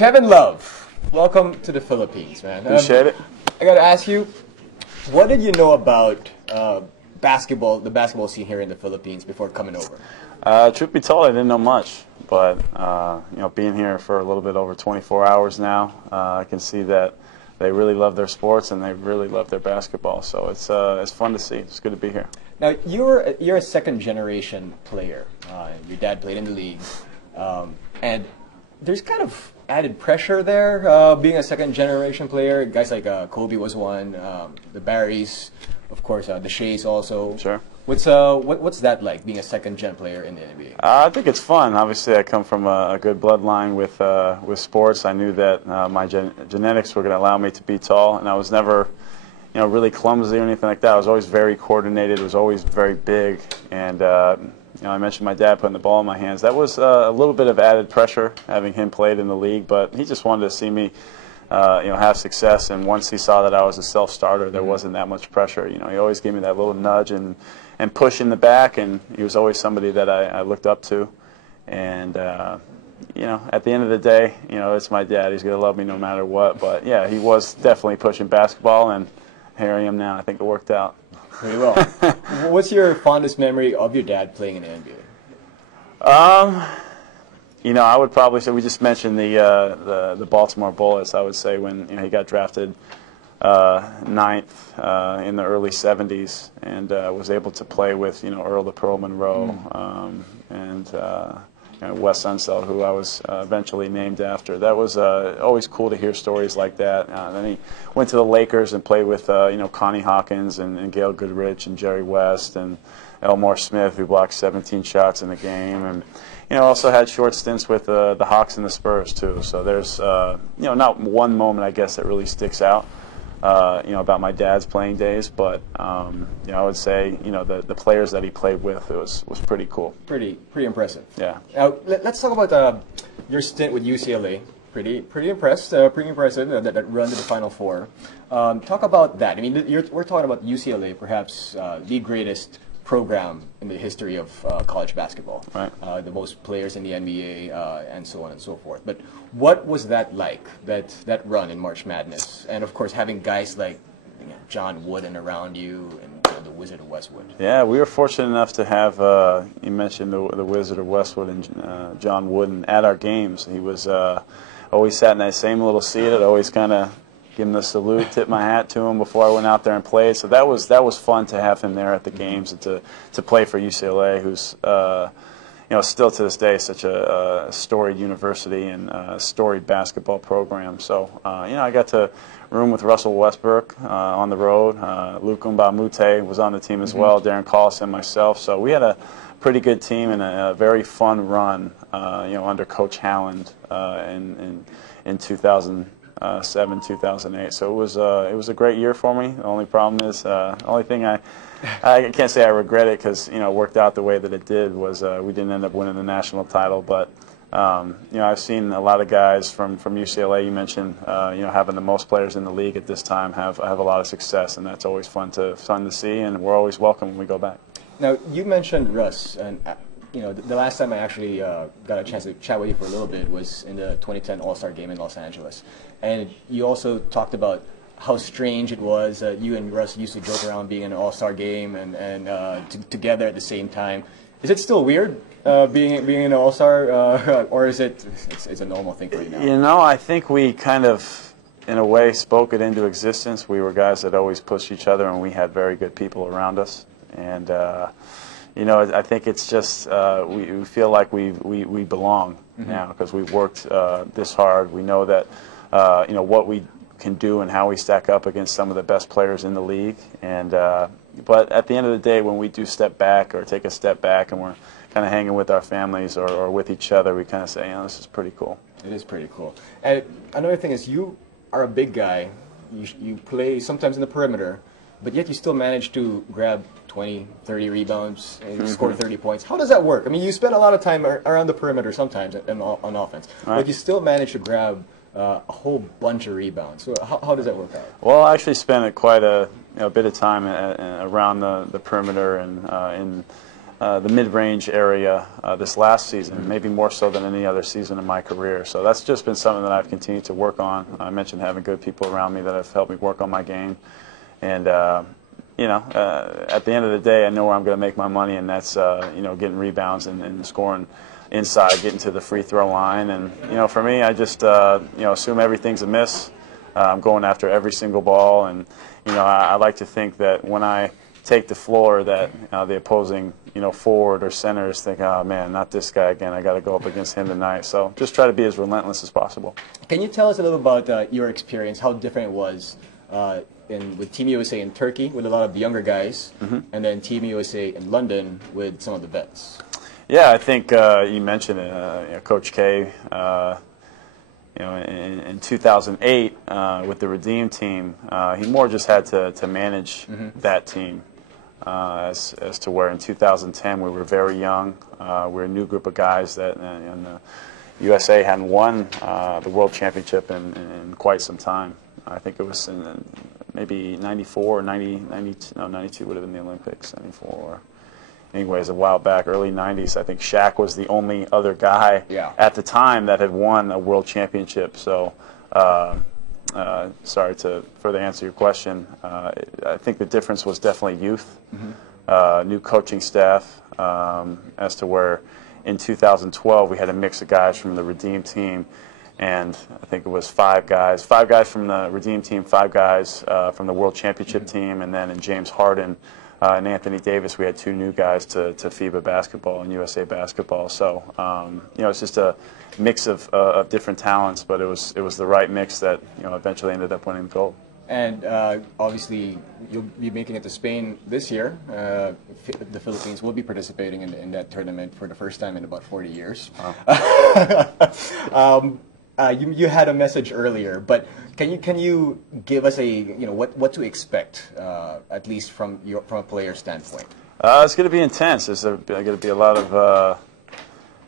Kevin Love, welcome to the Philippines, man. Appreciate it. I gotta ask you, what did you know about basketball, the basketball scene here in the Philippines before coming over? Truth be told, I didn't know much, but being here for a little bit over 24 hours now, I can see that they really love their sports and they really love their basketball. So it's fun to see. It's good to be here. Now you're a second generation player. Your dad played in the league, and there's kind of added pressure there, being a second generation player. Guys like Kobe was one, the Barrys, of course, the Shays also. Sure. What's that like, being a second gen player in the NBA? I think it's fun. Obviously, I come from a good bloodline with sports. I knew that my genetics were going to allow me to be tall, and I was never, really clumsy or anything like that. I was always very coordinated. Was always very big, and I mentioned my dad putting the ball in my hands. That was a little bit of added pressure, having him played in the league, but he just wanted to see me, have success. And once he saw that I was a self-starter, there wasn't that much pressure. He always gave me that little nudge and push in the back, and he was always somebody that I looked up to. And at the end of the day, it's my dad. He's going to love me no matter what. But yeah, he was definitely pushing basketball, and here I am now. I think it worked out. Pretty well. What's your fondest memory of your dad playing in the NBA? I would probably say, we just mentioned the Baltimore Bullets. I would say when he got drafted ninth in the early 70s, and was able to play with Earl the Pearl Monroe and Wes Unseld, who I was eventually named after. That was always cool to hear stories like that. Then he went to the Lakers and played with Connie Hawkins and Gail Goodrich and Jerry West and Elmore Smith, who blocked 17 shots in the game, and also had short stints with the Hawks and the Spurs too. So there's not one moment, I guess, that really sticks out about my dad's playing days, but I would say the players that he played with, was pretty cool. Pretty impressive. Yeah. Now let's talk about your stint with UCLA. Pretty impressive. That run to the Final Four. Talk about that. I mean, we're talking about UCLA, perhaps the greatest program in the history of college basketball. Right. The most players in the NBA, and so on and so forth. But what was that like, that run in March Madness? And of course, having guys like John Wooden around you and the Wizard of Westwood. Yeah, we were fortunate enough to have, you mentioned the Wizard of Westwood and John Wooden at our games. He was always sat in that same little seat. I'd always kind of give him the salute, tip my hat to him before I went out there and played. So that was fun to have him there at the games and to play for UCLA, who's still to this day such a storied university and a storied basketball program. So I got to room with Russell Westbrook on the road. Luke Mbamute was on the team as well, Darren Collis and myself. So we had a pretty good team and a very fun run under Coach Howland in 2007, 2008. So it was a great year for me. The only problem is, the only thing I can't say I regret it, because it worked out the way that it did, was we didn't end up winning the national title. But I've seen a lot of guys from UCLA. You mentioned having the most players in the league at this time have a lot of success, and that's always fun to see, and we're always welcome when we go back. Now you mentioned Russ, and the last time I actually got a chance to chat with you for a little bit was in the 2010 All-Star Game in Los Angeles, and you also talked about how strange it was. You and Russ used to joke around being in an All-Star Game and together at the same time. Is it still weird being in an All-Star, or is it's a normal thing for you now? I think we kind of, in a way, spoke it into existence. We were guys that always pushed each other, and we had very good people around us. And I think it's just we feel like we belong now, because we've worked this hard. We know that what we can do and how we stack up against some of the best players in the league. And but at the end of the day, when we do step back or take a step back and we're kind of hanging with our families or with each other, we kind of say, this is pretty cool. It is pretty cool. And another thing is, you are a big guy. You play sometimes in the perimeter, but yet you still manage to grab 20, 30 rebounds and score 30 points. How does that work? I mean, you spend a lot of time around the perimeter sometimes on offense, but you still manage to grab a whole bunch of rebounds. So how does that work out? Well, I actually spent quite a bit of time around the perimeter and in the mid-range area this last season, maybe more so than any other season in my career. So that's just been something that I've continued to work on. I mentioned having good people around me that have helped me work on my game. And, you know, at the end of the day, I know where I'm going to make my money, and that's, you know, getting rebounds and scoring inside, getting to the free throw line. And, you know, for me, I just, you know, assume everything's a miss. I'm going after every single ball. And, you know, I like to think that when I take the floor that the opposing, you know, forward or centers think, oh man, not this guy again, I got to go up against him tonight. So just try to be as relentless as possible. Can you tell us a little about your experience, how different it was with Team USA in Turkey with a lot of the younger guys, and then Team USA in London with some of the vets? Yeah, I think you mentioned it, you know, Coach K. You know, in 2008 with the Redeem team, he more just had to manage that team. As to where in 2010 we were very young. We're a new group of guys that and the USA hadn't won the World Championship in quite some time. I think it was in maybe 94 or 92, no, 92 would have been the Olympics, 94. Anyways, a while back, early 90s, I think Shaq was the only other guy at the time that had won a World Championship. So sorry to further answer your question. I think the difference was definitely youth, new coaching staff, as to where in 2012 we had a mix of guys from the Redeem team, and I think it was five guys from the Redeem team, 5 guys from the World Championship team, and then in James Harden and Anthony Davis, we had 2 new guys to FIBA basketball and USA basketball. So you know, it's just a mix of different talents, but it was the right mix that, you know, eventually ended up winning the gold. And obviously, you'll be making it to Spain this year. The Philippines will be participating in that tournament for the first time in about 40 years. Wow. You had a message earlier, but can you give us what to expect, at least from a player standpoint? It's going to be intense. There's going to be a lot of.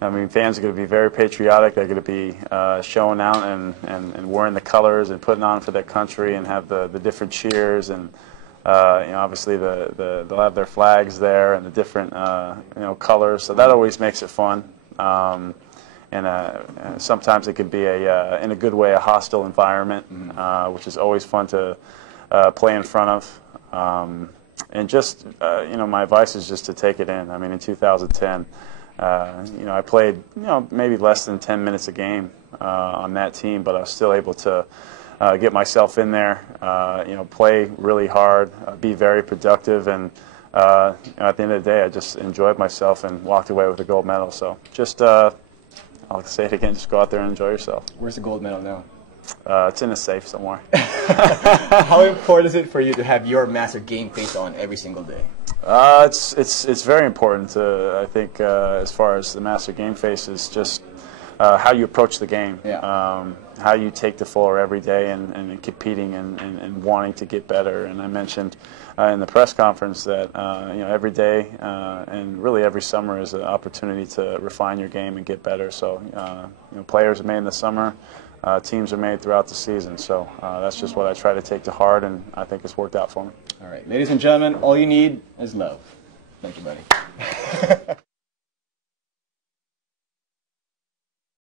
I mean, fans are going to be very patriotic. They're going to be showing out and wearing the colors and putting on for their country and have the different cheers, and you know, obviously they'll have their flags there and the different you know, colors. So that always makes it fun. And sometimes it can be in a good way, a hostile environment, which is always fun to play in front of. And just you know, my advice is just to take it in. I mean, in 2010. You know, I played, you know, maybe less than 10 minutes a game on that team, but I was still able to get myself in there, you know, play really hard, be very productive, and you know, at the end of the day, I just enjoyed myself and walked away with a gold medal. So just, I'll say it again, just go out there and enjoy yourself. Where's the gold medal now? It's in a safe somewhere. How important is it for you to have your massive game face on every single day? It's very important to, I think, as far as the master game face is just how you approach the game, how you take the floor every day and competing and wanting to get better. And I mentioned in the press conference that you know, every day and really every summer is an opportunity to refine your game and get better. So you know, players are made in the summer. Teams are made throughout the season, so that's just what I try to take to heart, and I think it's worked out for me. All right, ladies and gentlemen, all you need is love. Thank you, buddy.